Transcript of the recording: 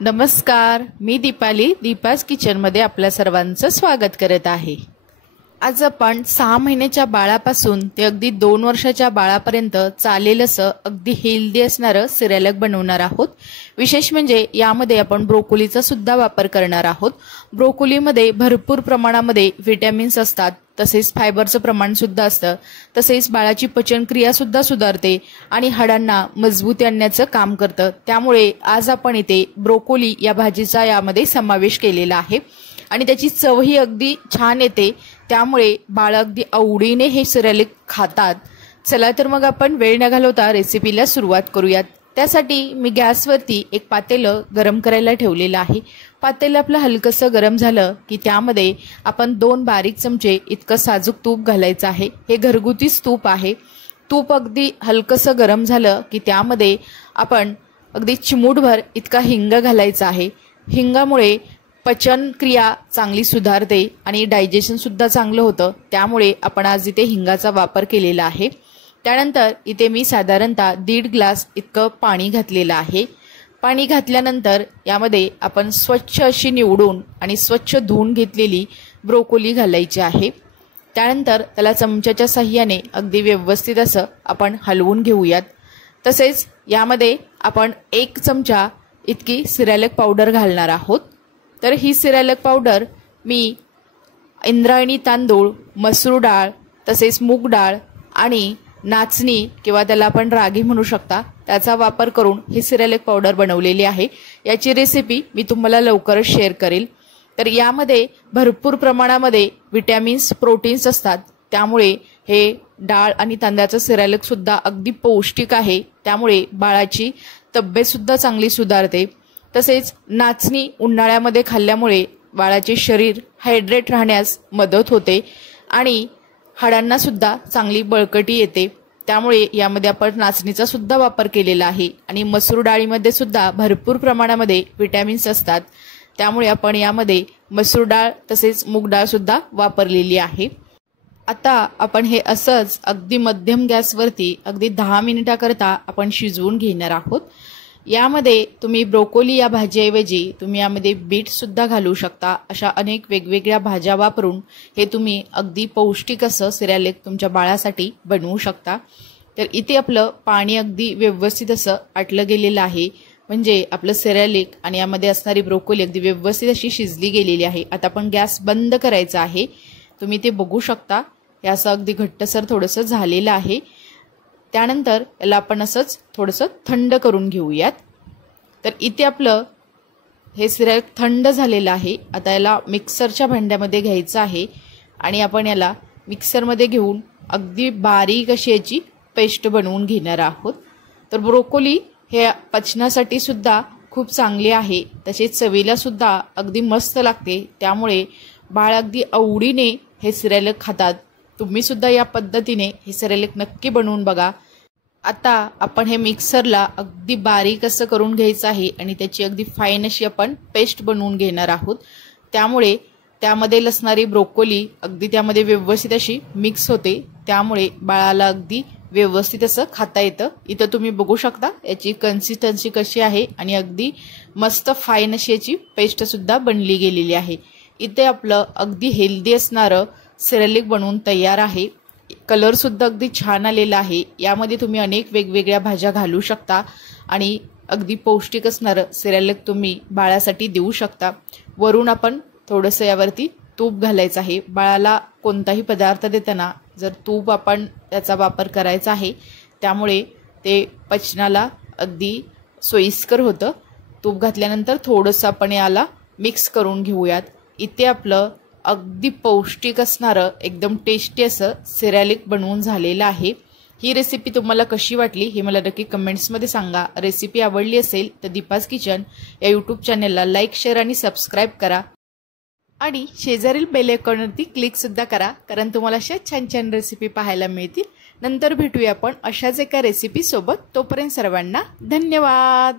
नमस्कार, मी दीपाली दीपास किचनमध्ये आपल्या सर्वांचं स्वागत करत आहे। आज आपण 6 महिन्याच्या बाळापासून ते अगदी 2 वर्षाच्या बाळापर्यंत चालेल असं अगदी हेल्दी असणारं सिरॅलक बनवणार आहोत। विशेष म्हणजे यामध्ये आपण ब्रोकोलीचा सुद्धा वापर करणार आहोत। ब्रोकोलीमध्ये भरपूर प्रमाणामध्ये विटॅमिन्स असतात, तसेच फायबरचं प्रमाण सुद्धा असतं, तसेच बाळाची पचनक्रिया सुद्धा सुधारते आणि हाडांना मजबूती आणण्याचं काम करतं। त्यामुळे आज आपण इथे ब्रोकोली या भाजीचा यामध्ये समावेश केलेला आहे आणि त्याची चवही अगदी छान येते। त्यामुळे बाळ अगदी आवडीने हे सिरॅलिक खातात। चला तर मग आपण वेळ न घालवता रेसिपीला सुरुवात करूयात। त्यासाठी मी गॅसवरती एक पातेलं गरम करायला ठेवलेलं आहे। पातेलं आपलं हलकसं गरम झालं की त्यामध्ये आपण 2 बारीक चमचे इतकं साजूक तूप घालायचं आहे। हे घरगुतीच तूप आहे। तूप अगदी हलकसं गरम झालं की त्यामध्ये आपण अगदी चिमूटभर इतका हिंग घालायचा आहे। हिंगामुळे पचन क्रिया चांगली सुधारते आणि डायजेशन सुद्धा चांगलं होतं। त्यामुळे आपण आज इथे हिंगाचा वापर केलेला आहे। त्यानंतर इथे मी साधारणतः 1.5 ग्लास इतकं पाणी घातलेलं आहे। पाणी घातल्यानंतर यामध्ये आपण स्वच्छ अशी निवडून आणि स्वच्छ धुवून घेतलेली ब्रोकोली घालायची आहे। त्यानंतर त्याला चमच्याच्या साहाय्याने अगदी व्यवस्थित असं आपण हलवून घेऊयात। तसेच यामध्ये आपण 1 चमचा इतकी सिरॅलक पावडर घालणार आहोत। तर ही सिरॅलक पावडर मी इंद्रायणी तांदूळ, मसूर डाळ, तसेच मूग डाळ आणि नाचणी किंवा त्याला आपण रागी म्हणू शकता त्याचा वापर करून ही सिरॅलक पावडर बनवलेली आहे। याची रेसिपी मी तुम्हाला लवकरच शेअर करेल। तर यामध्ये भरपूर प्रमाणामध्ये विटॅमिन्स, प्रोटीन्स असतात। त्यामुळे हे डाळ आणि तांदळाचं सिरॅलक सुद्धा अगदी पौष्टिक आहे। त्यामुळे बाळाची तब्येत सुद्धा चांगली सुधारते। तसेच नाचणी उन्हाळ्यामध्ये खाल्ल्यामुळे बाळाचे शरीर हायड्रेट राहण्यास मदत होते आणि हाडांना सुद्धा चांगली बळकटी येते। त्यामुळे यामध्ये आपण नाचणीचा सुद्धा वापर केलेला आहे आणि मसूर डाळीमध्ये सुद्धा भरपूर प्रमाणामध्ये विटॅमिन्स असतात। त्यामुळे आपण यामध्ये मसूर डाळ तसेच मूग डाळ सुद्धा वापरलेली आहे। आता आपण हे असंच अगदी मध्यम गॅसवरती अगदी 10 मिनिटाकरता आपण शिजवून घेणार आहोत। यामध्ये तुम्ही ब्रोकोली या भाजीऐवजी तुम्ही यामध्ये बीट सुद्धा घालू शकता। अशा अनेक वेगवेगळ्या भाज्या वापरून हे तुम्ही अगदी पौष्टिक असं सिरॅलिक तुमच्या बाळासाठी बनवू शकता। तर इथे आपलं पाणी अगदी व्यवस्थित असं आटलं गेलेलं आहे, म्हणजे आपलं सिरॅलिक आणि यामध्ये असणारी ब्रोकोली अगदी व्यवस्थित अशी शिजली गेलेली आहे। आता आपण गॅस बंद करायचा आहे। तुम्ही ते बघू शकता, हे असं अगदी घट्टसर थोडंसं झालेलं आहे। त्यानंतर याला आपण असंच थोडंसं थंड करून घेऊयात। तर इथे आपलं हे सिरॅलिक थंड झालेलं आहे। आता याला मिक्सरच्या भांड्यामध्ये घ्यायचं आहे आणि आपण याला मिक्सरमध्ये घेऊन अगदी बारीक अशी याची पेस्ट बनवून घेणार आहोत। तर ब्रोकोली हे पचनासाठी सुद्धा खूप चांगली आहे, तसेच चवीला सुद्धा अगदी मस्त लागते। त्यामुळे बाळ अगदी आवडीने हे सिरॅलिक खातात। तुम्ही सुद्धा या पद्धतीने हे सिरॅलिक नक्की बनवून बघा। आता आपण हे मिक्सरला अगदी बारीक असं करून घ्यायचं आहे आणि त्याची अगदी फाईन अशी आपण पेस्ट बनवून घेणार आहोत। त्यामुळे त्यामध्ये असणारी ब्रोकोली अगदी त्यामध्ये व्यवस्थित अशी मिक्स होते। त्यामुळे बाळाला अगदी व्यवस्थित असं खाता येतं। इथं तुम्ही बघू शकता याची कन्सिस्टन्सी कशी आहे आणि अगदी मस्त फाईन अशी याची पेस्ट सुद्धा बनली गेलेली आहे। इथे आपलं अगदी हेल्दी असणारं सिरॅलिक बनवून तयार आहे। कलर सुद्धा अगदी छान आलेला आहे। यामध्ये तुम्ही अनेक वेगवेगळ्या भाज्या घालू शकता आणि अगदी पौष्टिक असणारं सिरॅलिक तुम्ही बाळासाठी देऊ शकता। वरून आपण थोडंसं यावरती तूप घालायचं आहे। बाळाला कोणताही पदार्थ देताना जर तूप आपण त्याचा वापर करायचा आहे, त्यामुळे ते पचनाला अगदी सोयीस्कर होतं। तूप घातल्यानंतर थोडंसं आपण याला मिक्स करून घेऊयात। इथे आपलं अगदी पौष्टिक असणारं एकदम टेस्टी असं सिरॅलिक बनवून झालेलं आहे। ही रेसिपी तुम्हाला कशी वाटली हे मला नक्की कमेंट्समध्ये सांगा। रेसिपी आवडली असेल तर दीपास किचन या यूट्यूब चॅनलला लाईक, शेअर आणि सबस्क्राईब करा आणि शेजारील बेल आयकॉनवरती क्लिक सुद्धा करा, कारण तुम्हाला अशा छान छान रेसिपी पाहायला मिळतील। नंतर भेटूया आपण अशाच एका रेसिपी सोबत। तोपर्यंत सर्वांना धन्यवाद।